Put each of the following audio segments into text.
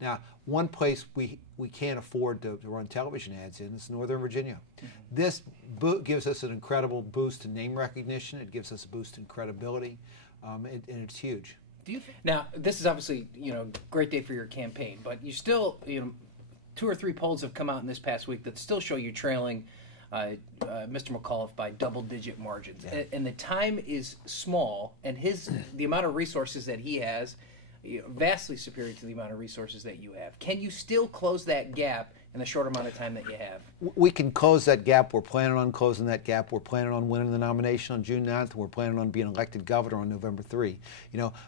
Now, one place we can't afford to run television ads in is Northern Virginia. This gives us an incredible boost in name recognition. It gives us a boost in credibility, and it's huge. Now, this is obviously, great day for your campaign, but you still, 2 or 3 polls have come out in this past week that still show you trailing Mr. McAuliffe by double-digit margins. Yeah. And the time is small, and the amount of resources that he has, vastly superior to the amount of resources that you have. Can you still close that gap in the short amount of time that you have? We can close that gap. We're planning on closing that gap. We're planning on winning the nomination on June 9th. We're planning on being elected governor on November 3.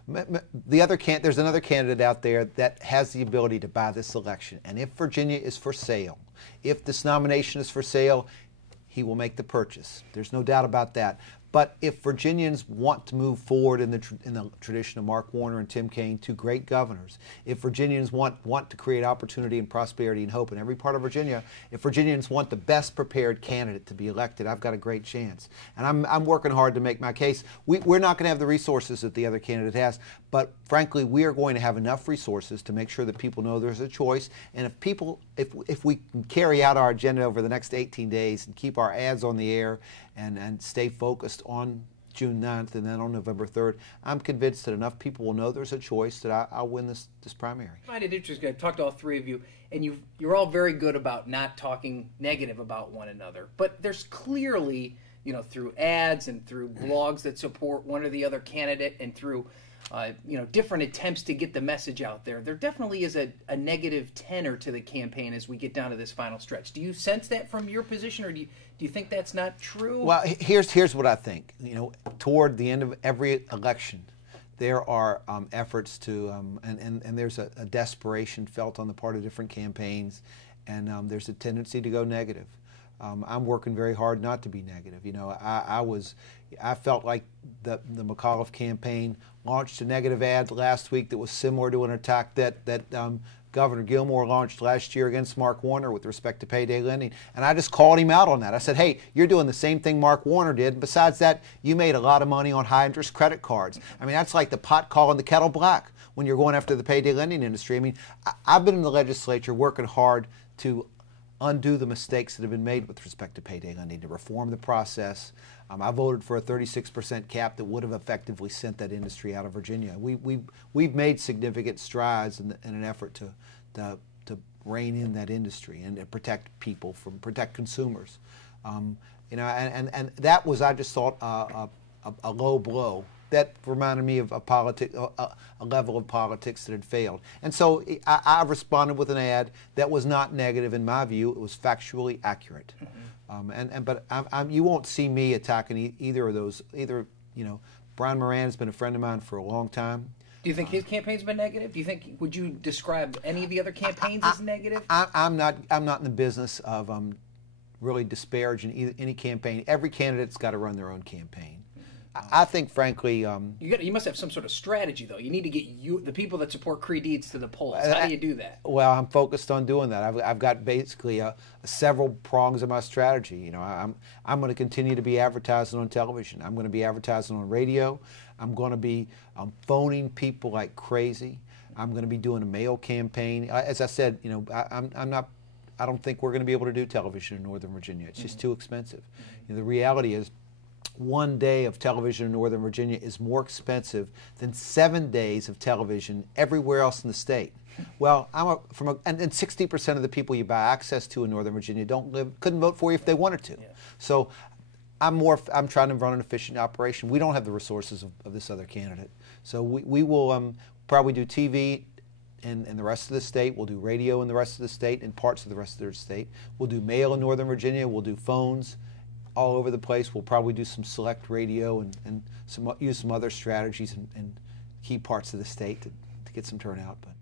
There's another candidate out there that has the ability to buy this election. And if Virginia is for sale, if this nomination is for sale, he will make the purchase. There's no doubt about that. But if Virginians want to move forward in the tradition of Mark Warner and Tim Kaine, 2 great governors, if Virginians want to create opportunity and prosperity and hope in every part of Virginia, if Virginians want the best prepared candidate to be elected, I've got a great chance. And I'm working hard to make my case. We're not going to have the resources that the other candidate has, but frankly, we are going to have enough resources to make sure that people know there's a choice. And if we can carry out our agenda over the next 18 days and keep our ads on the air and stay focused on June 9th and then on November 3rd, I'm convinced that enough people will know there's a choice that I'll win this primary. I find it interesting. I talked to all 3 of you, and you're all very good about not talking negative about one another. But there's clearly, through ads and through blogs that support one or the other candidate and through different attempts to get the message out there, there definitely is a negative tenor to the campaign as we get down to this final stretch. Do you sense that from your position, or do you think that's not true? Well, here's what I think. Toward the end of every election, there are efforts to, and there's a desperation felt on the part of different campaigns, and there's a tendency to go negative. I'm working very hard not to be negative. I felt like the McAuliffe campaign launched a negative ad last week that was similar to an attack that Governor Gilmore launched last year against Mark Warner with respect to payday lending. And I just called him out on that. I said, hey, you're doing the same thing Mark Warner did. And besides that, you made a lot of money on high-interest credit cards. I mean, that's like the pot calling the kettle black when you're going after the payday lending industry. I mean, I've been in the legislature working hard to undo the mistakes that have been made with respect to payday lending, to reform the process. I voted for a 36% cap that would have effectively sent that industry out of Virginia. We've made significant strides in an effort to rein in that industry and to protect consumers. And that was, I just thought, a low blow. That reminded me of a level of politics that had failed. And so I responded with an ad that was not negative in my view. It was factually accurate. But you won't see me attacking either of those. Brian Moran has been a friend of mine for a long time. Do you think his campaign's been negative? Would you describe any of the other campaigns as negative? I'm not in the business of really disparaging any campaign. Every candidate's got to run their own campaign. I think, frankly, you must have some sort of strategy, though. You need to get the people that support Creigh Deeds to the polls. How do you do that? Well, I'm focused on doing that. I've got basically several prongs of my strategy. I'm going to continue to be advertising on television. I'm going to be advertising on radio. I'm going to be phoning people like crazy. I'm going to be doing a mail campaign. As I said, I don't think we're going to be able to do television in Northern Virginia. It's just too expensive. The reality is, 1 day of television in Northern Virginia is more expensive than 7 days of television everywhere else in the state. Well, and 60% of the people you buy access to in Northern Virginia couldn't vote for you if they wanted to. Yeah. So I'm trying to run an efficient operation. We don't have the resources of this other candidate. So we will probably do TV in the rest of the state. We'll do radio in the rest of the state and parts of the rest of the state. We'll do mail in Northern Virginia. We'll do phones all over the place. We'll probably do some select radio and use some other strategies in key parts of the state to get some turnout. But